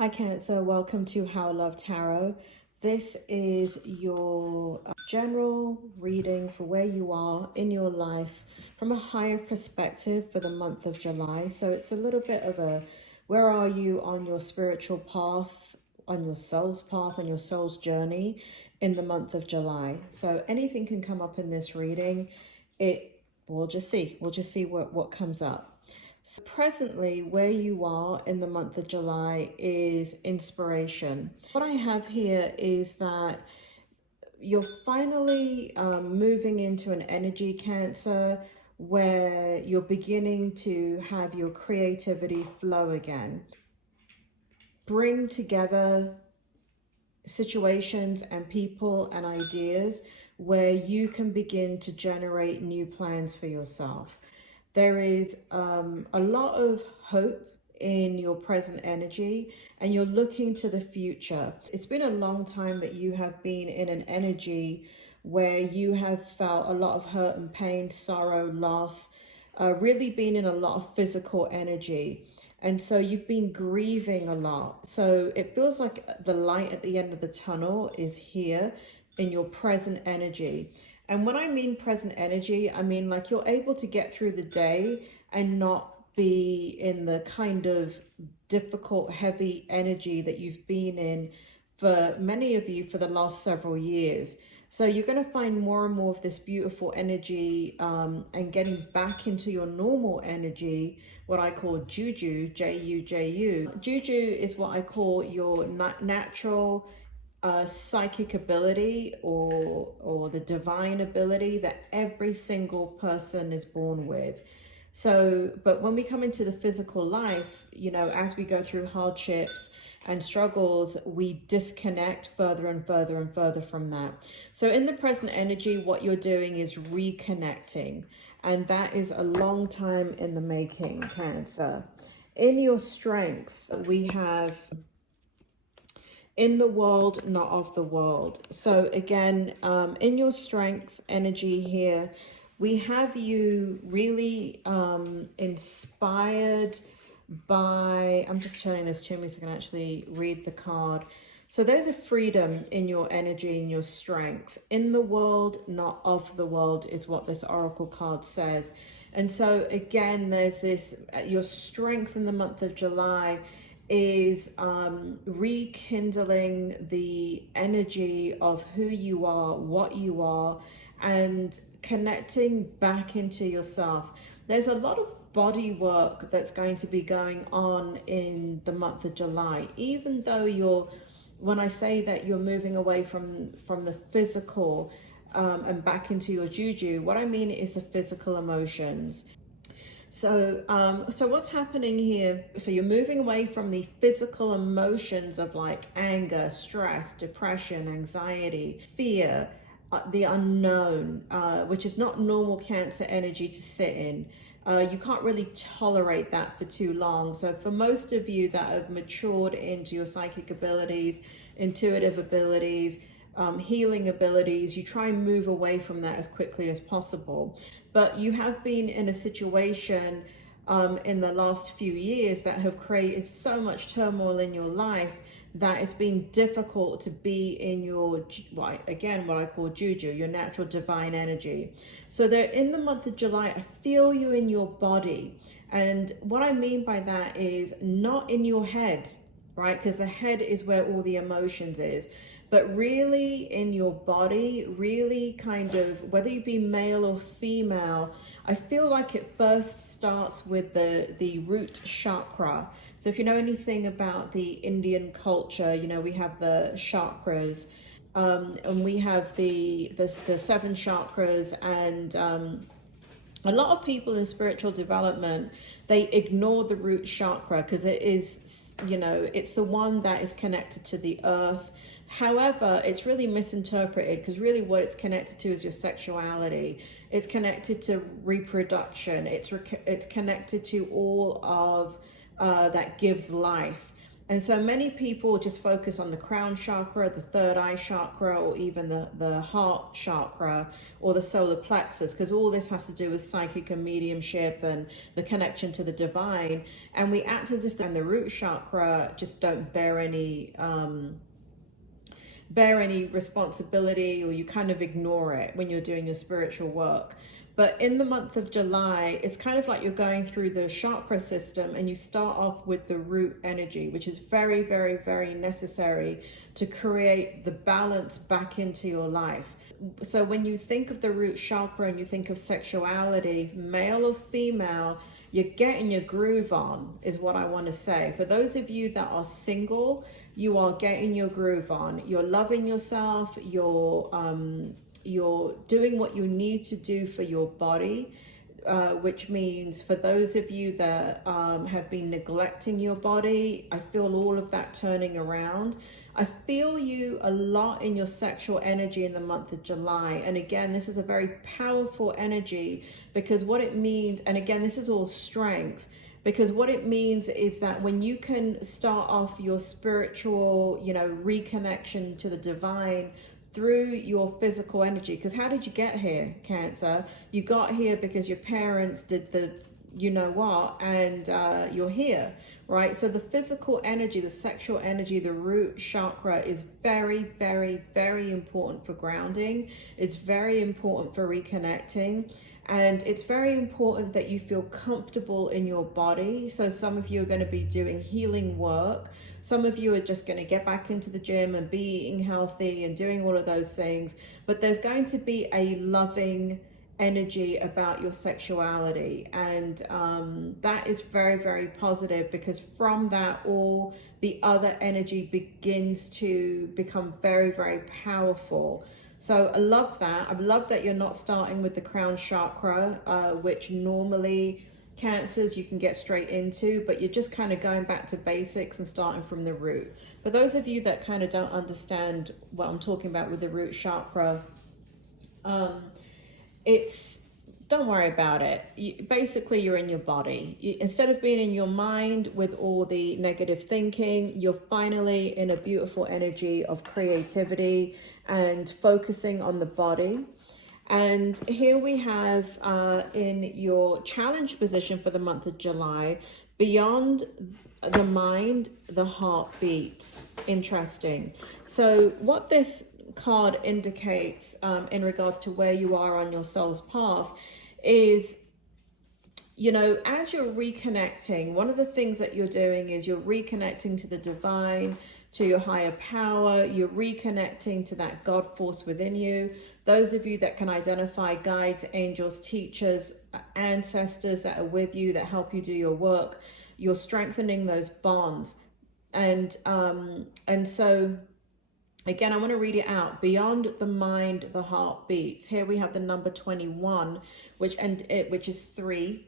Hi Cancer, welcome to How I Love Tarot. This is your general reading for where you are in your life from a higher perspective for the month of July. So it's a little bit of a, where are you on your spiritual path, on your soul's path, on your soul's journey in the month of July. So anything can come up in this reading. We'll just see what comes up. So presently, where you are in the month of July is inspiration. What I have here is that you're finally moving into an energy, Cancer, where you're beginning to have your creativity flow again. Bring together situations and people and ideas where you can begin to generate new plans for yourself. There is a lot of hope in your present energy and you're looking to the future. It's been a long time that you have been in an energy where you have felt a lot of hurt and pain, sorrow, loss, really been in a lot of physical energy. And so you've been grieving a lot. So it feels like the light at the end of the tunnel is here in your present energy. And when I mean present energy, I mean like you're able to get through the day and not be in the kind of difficult, heavy energy that you've been in for many of you for the last several years. So you're going to find more and more of this beautiful energy and getting back into your normal energy, what I call juju, J-U-J-U. Juju is what I call your natural psychic ability or the divine ability that every single person is born with. So, but when we come into the physical life, you know, as we go through hardships and struggles, we disconnect further and further and further from that. So in the present energy, what you're doing is reconnecting, and that is a long time in the making, Cancer. In your strength, we have in the world, not of the world. So again, in your strength energy here, we have you really inspired by, I'm just turning this to me so I can actually read the card. So there's a freedom in your energy, in your strength. In the world, not of the world is what this oracle card says. And so again, there's this, your strength in the month of July is rekindling the energy of who you are, what you are, and connecting back into yourself. There's a lot of body work that's going to be going on in the month of July, even though when I say that you're moving away from the physical and back into your juju, what I mean is the physical emotions. So, so what's happening here? So you're moving away from the physical emotions of like anger, stress, depression, anxiety, fear, the unknown, which is not normal Cancer energy to sit in. You can't really tolerate that for too long. So for most of you that have matured into your psychic abilities, intuitive abilities, healing abilities, you try and move away from that as quickly as possible. But you have been in a situation in the last few years that have created so much turmoil in your life that it's been difficult to be in your, again, what I call juju, your natural divine energy. So they're in the month of July, I feel you in your body. And what I mean by that is not in your head, right? Because the head is where all the emotions is. But really in your body, really kind of, whether you be male or female, I feel like it first starts with the root chakra. So if you know anything about the Indian culture, you know, we have the chakras, and we have the 7 chakras, and a lot of people in spiritual development, they ignore the root chakra because it is, you know, it's the one that is connected to the earth. However, it's really misinterpreted because really what it's connected to is your sexuality. It's connected to reproduction. It's connected to all of that gives life. And so many people just focus on the crown chakra, the third eye chakra, or even the heart chakra or the solar plexus, because all this has to do with psychic and mediumship and the connection to the divine. And we act as if the root chakra just don't bear any responsibility, or you kind of ignore it when you're doing your spiritual work. But in the month of July, it's kind of like you're going through the chakra system, and you start off with the root energy, which is very, very, very necessary to create the balance back into your life. So when you think of the root chakra and you think of sexuality, male or female, you're getting your groove on, is what I want to say. For those of you that are single, you are getting your groove on. You're loving yourself. You're doing what you need to do for your body, which means for those of you that have been neglecting your body, I feel all of that turning around. I feel you a lot in your sexual energy in the month of July. And again, this is a very powerful energy, because what it means, and again, this is all strength, because what it means is that when you can start off your spiritual, reconnection to the divine through your physical energy. Because how did you get here, Cancer? You got here because your parents did the what, and you're here, right? So the physical energy, the sexual energy, the root chakra is very, very, very important for grounding. It's very important for reconnecting. And it's very important that you feel comfortable in your body. So some of you are going to be doing healing work. Some of you are just going to get back into the gym and be eating healthy and doing all of those things. But there's going to be a loving energy about your sexuality. And that is very, very positive, because from that, all the other energy begins to become very, very powerful. So I love that. I love that you're not starting with the crown chakra, which normally Cancers you can get straight into, but you're just kind of going back to basics and starting from the root. For those of you that kind of don't understand what I'm talking about with the root chakra, don't worry about it. Basically, you're in your body. Instead of being in your mind with all the negative thinking, you're finally in a beautiful energy of creativity and focusing on the body. And here we have in your challenge position for the month of July, beyond the mind, the heart beats. Interesting. So what this card indicates in regards to where you are on your soul's path is, as you're reconnecting, one of the things that you're doing is you're reconnecting to the divine, to your higher power. You're reconnecting to that God force within you. Those of you that can identify guides, angels, teachers, ancestors that are with you, that help you do your work, you're strengthening those bonds. And so again, I want to read it out. Beyond the mind, the heart beats. Here we have the number 21, which is 3.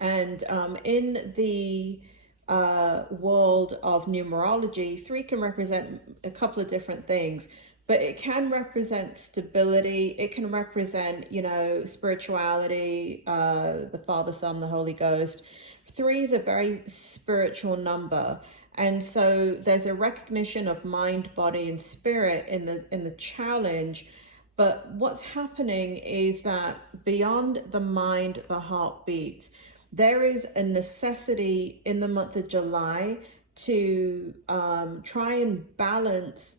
And in the world of numerology, 3 can represent a couple of different things, but it can represent stability. It can represent, spirituality, the Father, Son, the Holy Ghost. 3 is a very spiritual number. And so there's a recognition of mind, body, and spirit in the challenge. But what's happening is that beyond the mind, the heart beats. There is a necessity in the month of July to try and balance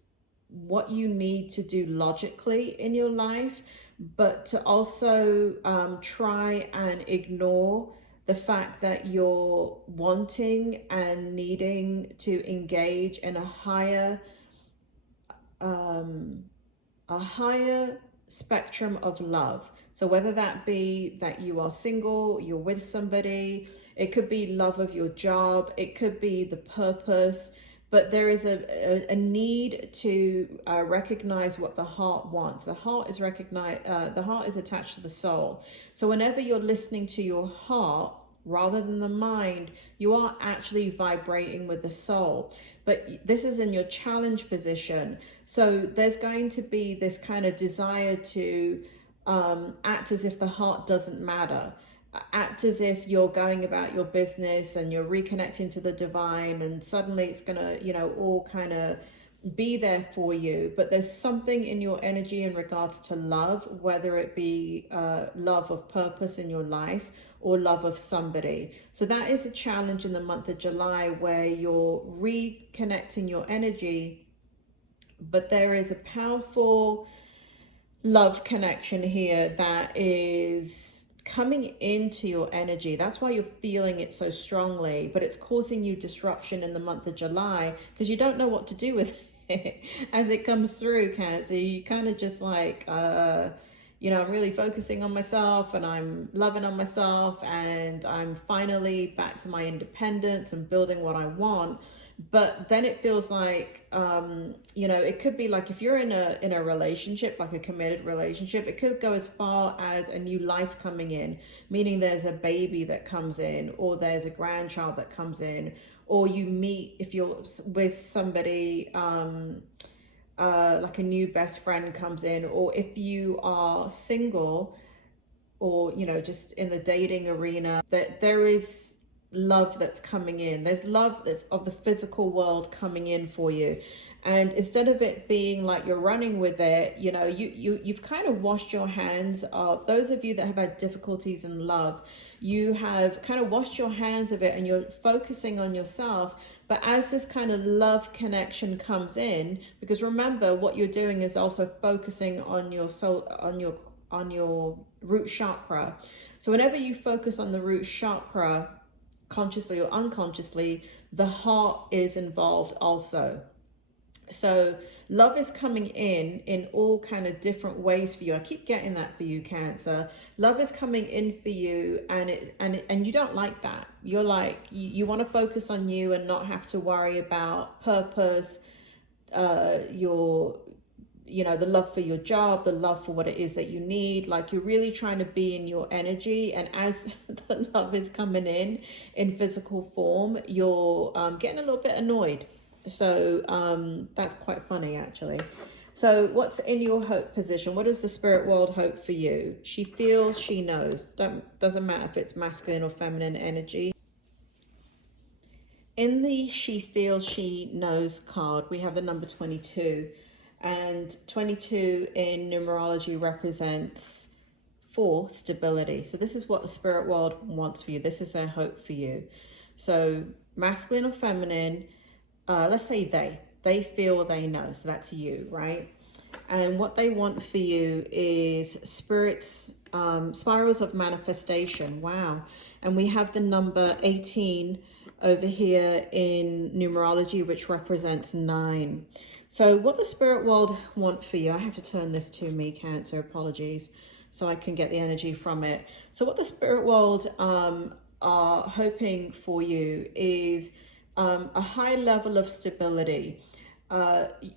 what you need to do logically in your life, but to also try and ignore the fact that you're wanting and needing to engage in a higher spectrum of love. So whether that be that you are single, you're with somebody, it could be love of your job, it could be the purpose, but there is a need to recognize what the heart wants. The heart is the heart is attached to the soul. So whenever you're listening to your heart rather than the mind, you are actually vibrating with the soul. But this is in your challenge position. So there's going to be this kind of desire to act as if the heart doesn't matter. act as if you're going about your business and you're reconnecting to the divine, and suddenly it's gonna, you know, all kind of be there for you. But there's something in your energy in regards to love, whether it be love of purpose in your life or love of somebody. So that is a challenge in the month of July, where you're reconnecting your energy, but there is a powerful love connection here that is coming into your energy. That's why you're feeling it so strongly, but it's causing you disruption in the month of July because you don't know what to do with it as it comes through, Cancer. You kind of just like, you know, I'm really focusing on myself and I'm loving on myself and I'm finally back to my independence and building what I want. But then it feels like, you know, it could be like if you're in a relationship, like a committed relationship, it could go as far as a new life coming in, meaning there's a baby that comes in, or there's a grandchild that comes in, or you meet, if you're with somebody, like a new best friend comes in, or if you are single, or, you know, just in the dating arena, that there is love that's coming in. There's love of the physical world coming in for you. And instead of it being like you're running with it, you know, you've kind of washed your hands of, those of you that have had difficulties in love, you have kind of washed your hands of it and you're focusing on yourself. But as this kind of love connection comes in, because remember what you're doing is also focusing on your soul, on your root chakra. So whenever you focus on the root chakra, consciously or unconsciously, the heart is involved also. So love is coming in all kind of different ways for you. I keep getting that for you, Cancer. Love is coming in for you, and you don't like that. You're like, you want to focus on you and not have to worry about purpose, your, you know, the love for your job, the love for what it is that you need. Like you're really trying to be in your energy, and as the love is coming in physical form, you're getting a little bit annoyed. So that's quite funny, actually. So what's in your hope position? What does the spirit world hope for you? She feels, she knows. Doesn't matter if it's masculine or feminine energy. In the she feels, she knows card, we have the number 22. And 22 in numerology represents for stability. So this is what the spirit world wants for you. This is their hope for you. So masculine or feminine, let's say they feel, they know. So that's you, right? And what they want for you is spirits, spirals of manifestation. Wow. And we have the number 18 over here in numerology, which represents 9. So what the spirit world want for you, I have to turn this to me, Cancer, apologies, so I can get the energy from it. So what the spirit world are hoping for you is a high level of stability.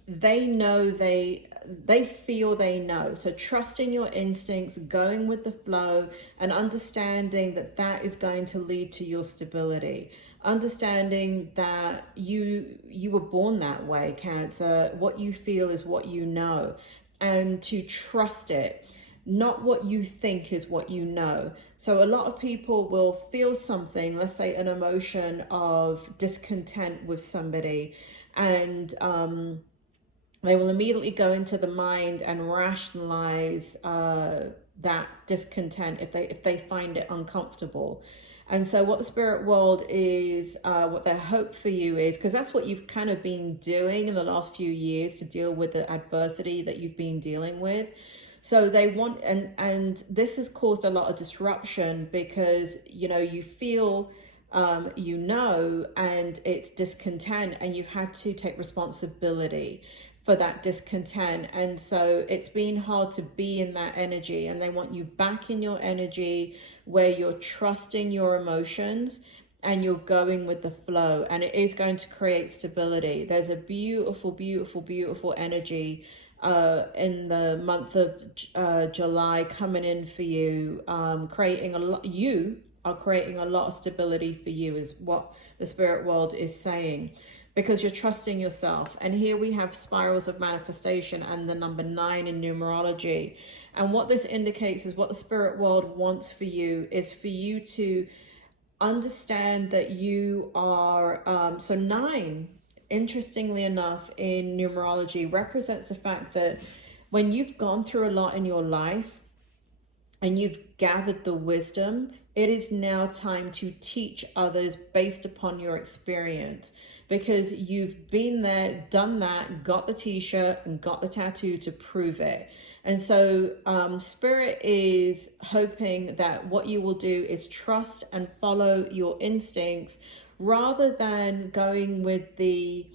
They know, they feel, they know. So trusting your instincts, going with the flow, and understanding that that is going to lead to your stability. Understanding that you were born that way, Cancer. What you feel is what you know, and to trust it. Not what you think is what you know. So a lot of people will feel something, let's say an emotion of discontent with somebody, and they will immediately go into the mind and rationalize that discontent if they find it uncomfortable. And so what the spirit world is, what their hope for you is, because that's what you've kind of been doing in the last few years to deal with the adversity that you've been dealing with. So they want, and this has caused a lot of disruption because, you know, you feel, you know, and it's discontent, and you've had to take responsibility for that discontent. And so it's been hard to be in that energy, and they want you back in your energy where you're trusting your emotions and you're going with the flow, and it is going to create stability. There's a beautiful, beautiful, beautiful energy in the month of July coming in for you, creating a lot. You are creating a lot of stability for you, is what the spirit world is saying. because you're trusting yourself. And here we have spirals of manifestation and the number 9 in numerology. And what this indicates is what the spirit world wants for you is for you to understand that you are, so 9, interestingly enough, in numerology represents the fact that when you've gone through a lot in your life and you've gathered the wisdom, it is now time to teach others based upon your experience, because you've been there, done that, got the t-shirt and got the tattoo to prove it. And so spirit is hoping that what you will do is trust and follow your instincts rather than going with the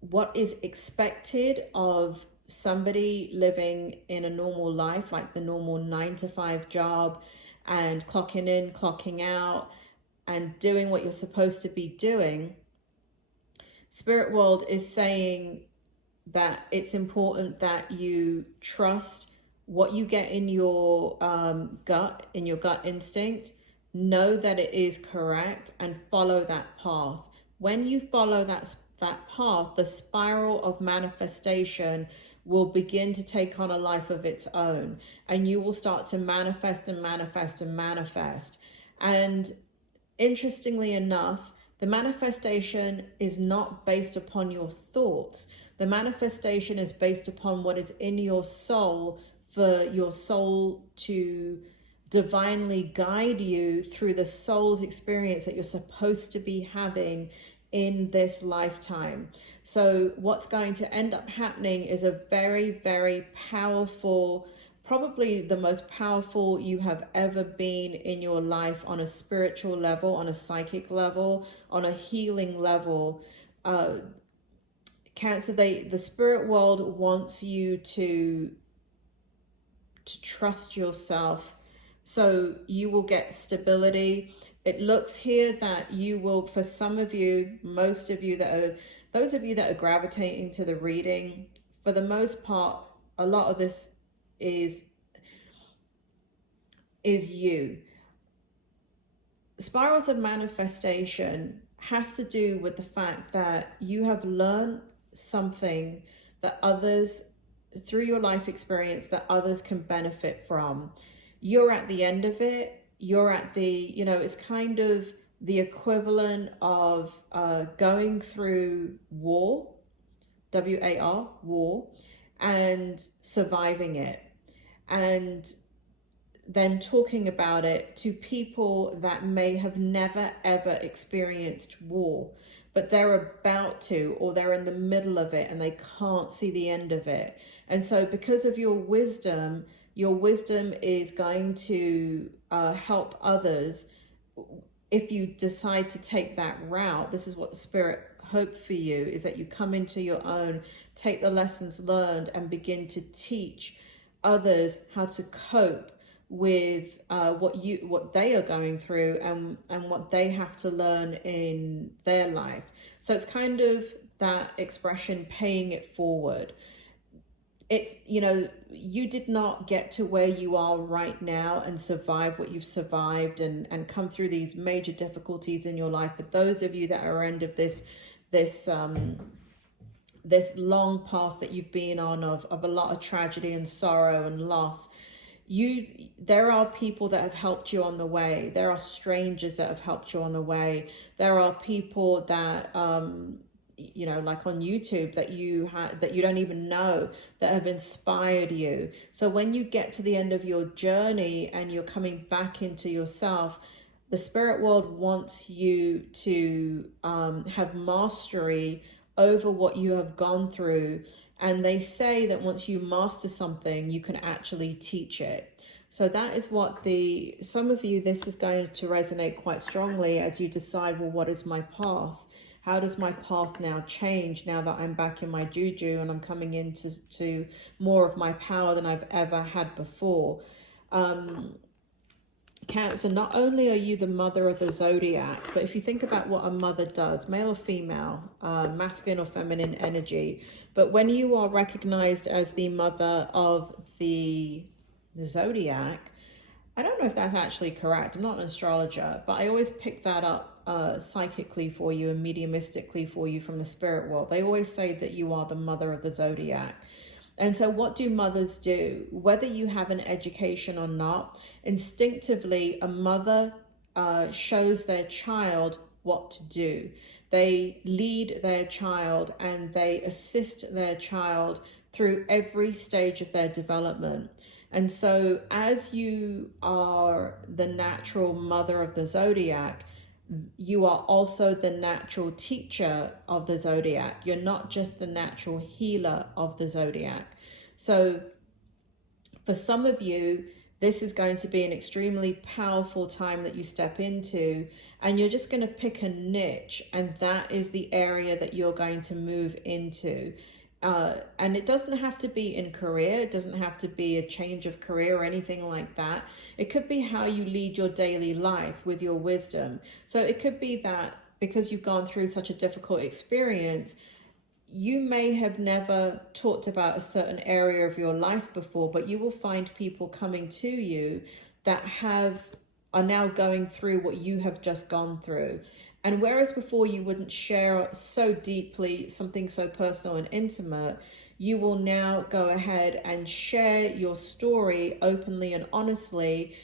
what is expected of somebody living in a normal life, like the normal 9-to-5 job, and clocking in, clocking out, and doing what you're supposed to be doing. Spirit world is saying that it's important that you trust what you get in your gut, in your gut instinct. Know that it is correct and follow that path. When you follow that path, the spiral of manifestation will begin to take on a life of its own, and you will start to manifest and manifest and manifest. And interestingly enough, the manifestation is not based upon your thoughts. The manifestation is based upon what is in your soul, for your soul to divinely guide you through the soul's experience that you're supposed to be having in this lifetime. So what's going to end up happening is a very, very powerful, probably the most powerful you have ever been in your life on a spiritual level, on a psychic level, on a healing level. Cancer, the spirit world wants you to trust yourself, so you will get stability. It looks here that you will, for some of you, most of you those of you that are gravitating to the reading, for the most part, a lot of this is you. Spirals of manifestation has to do with the fact that you have learned something that others, through your life experience, that others can benefit from. You're at the end of it. You're at the, it's kind of the equivalent of going through war, W-A-R, war, and surviving it. And then talking about it to people that may have never, ever experienced war, but they're about to, or they're in the middle of it and they can't see the end of it. And so because of your wisdom is going to help others. If you decide to take that route, this is what the spirit hope for you, is that you come into your own, take the lessons learned and begin to teach others how to cope with what they are going through and what they have to learn in their life. So it's kind of that expression, paying it forward. It's, you did not get to where you are right now and survive what you've survived and come through these major difficulties in your life. But those of you that are end of this long path that you've been on of a lot of tragedy and sorrow and loss, there are people that have helped you on the way. There are strangers that have helped you on the way. There are people that like on YouTube that you don't even know, that have inspired you. So when you get to the end of your journey and you're coming back into yourself, the spirit world wants you to have mastery over what you have gone through. And they say that once you master something, you can actually teach it. So that is what some of you, this is going to resonate quite strongly as you decide, well, what is my path? How does my path now change now that I'm back in my juju and I'm coming into more of my power than I've ever had before? Cancer, not only are you the mother of the zodiac, but if you think about what a mother does, male or female, masculine or feminine energy, but when you are recognized as the mother of the zodiac, I don't know if that's actually correct. I'm not an astrologer, but I always pick that up psychically for you and mediumistically for you from the spirit world. They always say that you are the mother of the zodiac. And so what do mothers do? Whether you have an education or not, instinctively, a mother shows their child what to do. They lead their child and they assist their child through every stage of their development. And so as you are the natural mother of the zodiac, you are also the natural teacher of the zodiac. You're not just the natural healer of the zodiac. So for some of you, this is going to be an extremely powerful time that you step into, and you're just going to pick a niche, and that is the area that you're going to move into. And it doesn't have to be in career. It doesn't have to be a change of career or anything like that. It could be how you lead your daily life with your wisdom. So it could be that because you've gone through such a difficult experience, you may have never talked about a certain area of your life before, but you will find people coming to you that are now going through what you have just gone through. And whereas before you wouldn't share so deeply something so personal and intimate, you will now go ahead and share your story openly and honestly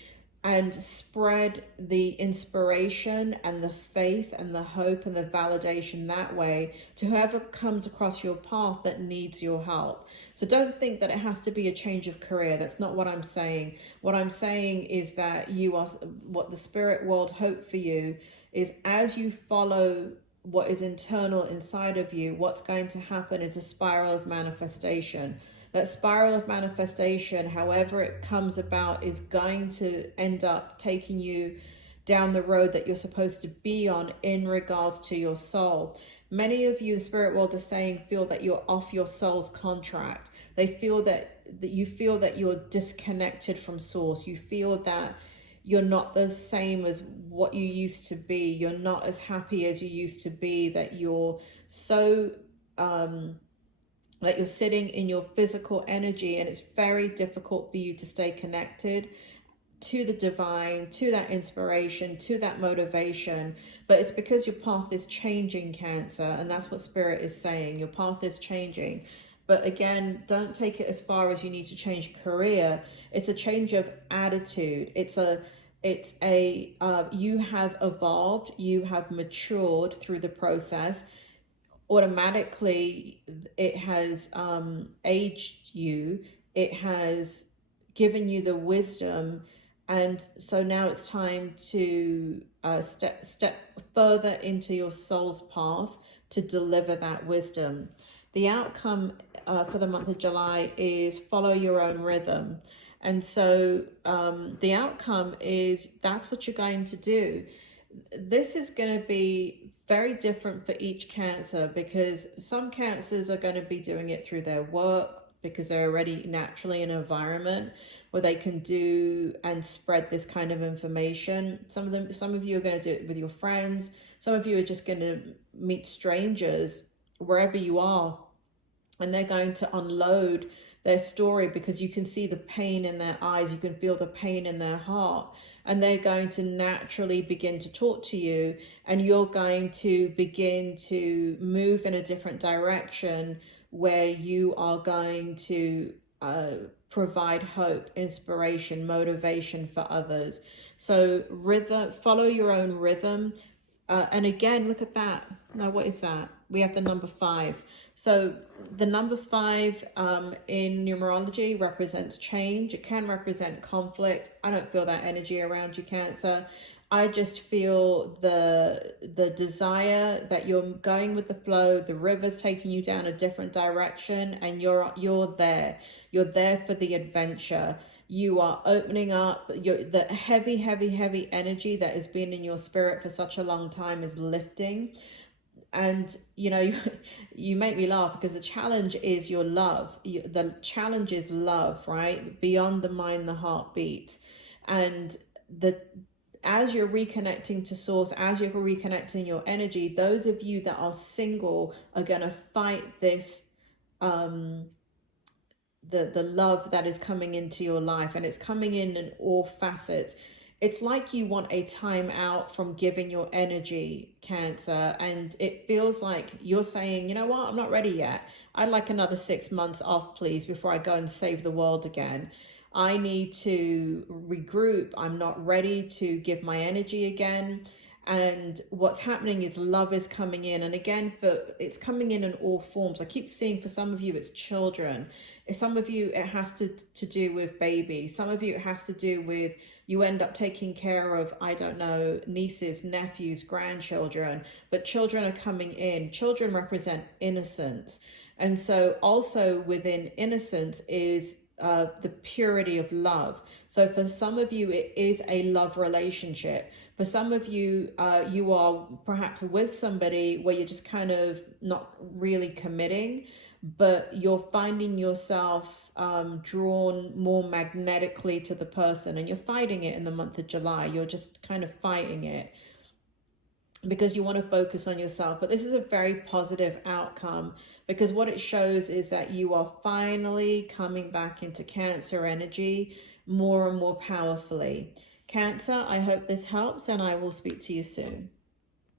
and spread the inspiration and the faith and the hope and the validation that way to whoever comes across your path that needs your help. So don't think that it has to be a change of career. That's not what I'm saying. What I'm saying is that you are, what the spirit world hope for you is, as you follow what is internal inside of you, what's going to happen is a spiral of manifestation. That spiral of manifestation, however it comes about, is going to end up taking you down the road that you're supposed to be on in regards to your soul. Many of you, the spirit world is saying, feel that you're off your soul's contract. They feel that you feel that you're disconnected from source. You feel that you're not the same as what you used to be. You're not as happy as you used to be, that you're so that you're sitting in your physical energy, and it's very difficult for you to stay connected to the divine, to that inspiration, to that motivation. But it's because your path is changing, Cancer, and that's what Spirit is saying. Your path is changing. But again, don't take it as far as you need to change career. It's a change of attitude. You have evolved, you have matured through the process. Automatically, it has aged you. It has given you the wisdom. And so now it's time to step further into your soul's path to deliver that wisdom. The outcome for the month of July is follow your own rhythm. And so the outcome is that's what you're going to do. This is going to be very different for each Cancer, because some Cancers are going to be doing it through their work because they're already naturally in an environment where they can do and spread this kind of information. Some of you are going to do it with your friends. Some of you are just going to meet strangers wherever you are, and they're going to unload their story because you can see the pain in their eyes, you can feel the pain in their heart, and they're going to naturally begin to talk to you, and you're going to begin to move in a different direction where you are going to provide hope, inspiration, motivation for others. So follow your own rhythm. And again, look at that. Now, what is that? We have the number 5. So the number 5 in numerology represents change. It can represent conflict. I don't feel that energy around you, Cancer. I just feel the desire that you're going with the flow. The river's taking you down a different direction, and you're there. You're there for the adventure. You are opening up. The heavy energy that has been in your spirit for such a long time is lifting. And you make me laugh because the challenge is your love. The challenge is love, right? Beyond the mind, the heart beats. And as you're reconnecting to source, as you're reconnecting your energy, those of you that are single are going to fight this the love that is coming into your life, and it's coming in all facets. It's like you want a time out from giving your energy, Cancer, and it feels like you're saying, you know what, I'm not ready yet. I'd like another 6 months off, please, before I go and save the world again. I need to regroup. I'm not ready to give my energy again. And what's happening is love is coming in. And again, it's coming in all forms. I keep seeing for some of you, it's children. Some of you, it has to do with babies. Some of you, it has to do with you end up taking care of, I don't know, nieces, nephews, grandchildren. But children are coming in. Children represent innocence. And so also within innocence is the purity of love. So for some of you, it is a love relationship. For some of you, you are perhaps with somebody where you're just kind of not really committing, but you're finding yourself drawn more magnetically to the person, and you're fighting it in the month of July. You're just kind of fighting it because you want to focus on yourself. But this is a very positive outcome, because what it shows is that you are finally coming back into Cancer energy more and more powerfully. Cancer, I hope this helps, and I will speak to you soon.